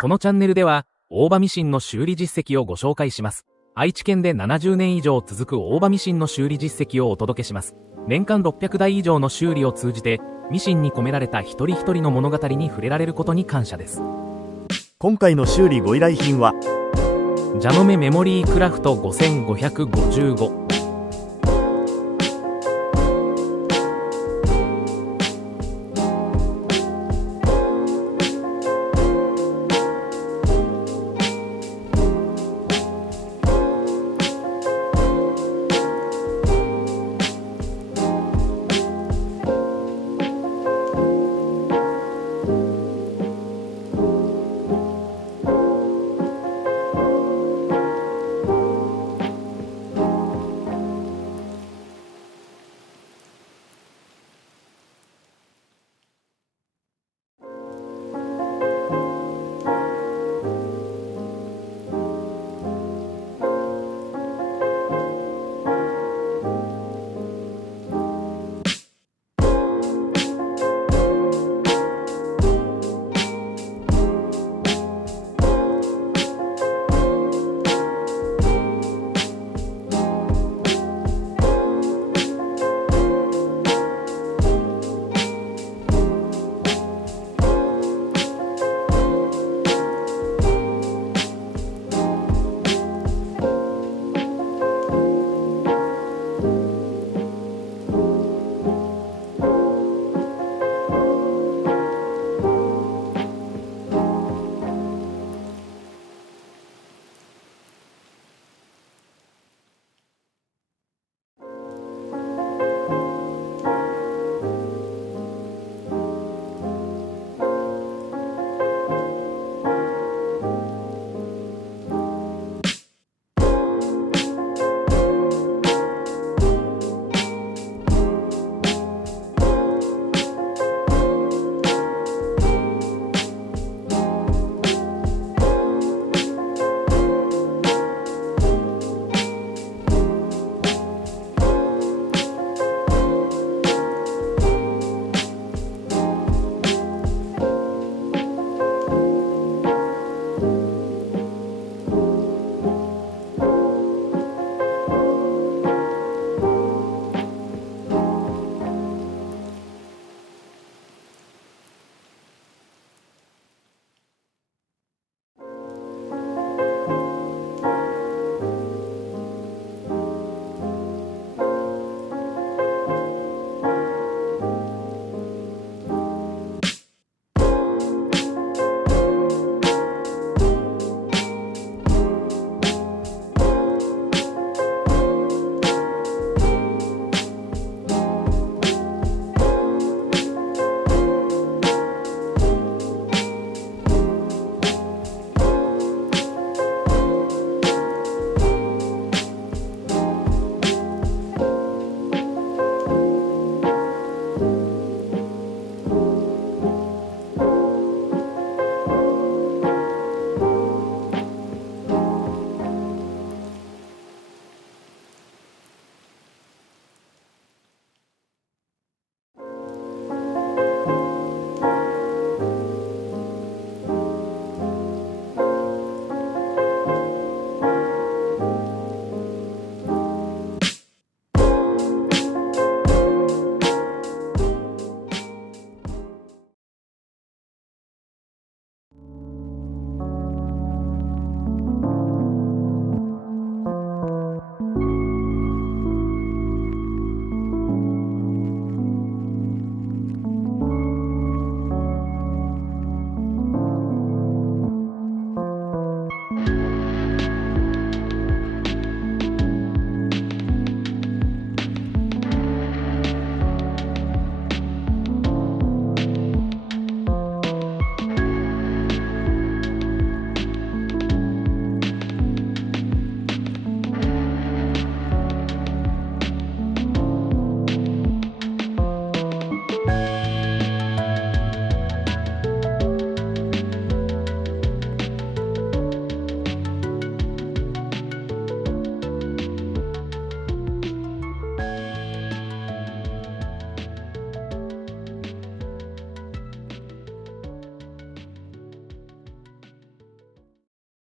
このチャンネルでは、大羽ミシンの修理実績をご紹介します。愛知県で70年以上続く大羽ミシンの修理実績をお届けします。年間600台以上の修理を通じて、ミシンに込められた一人一人の物語に触れられることに感謝です。今回の修理ご依頼品は、ジャノメメモリークラフト5555。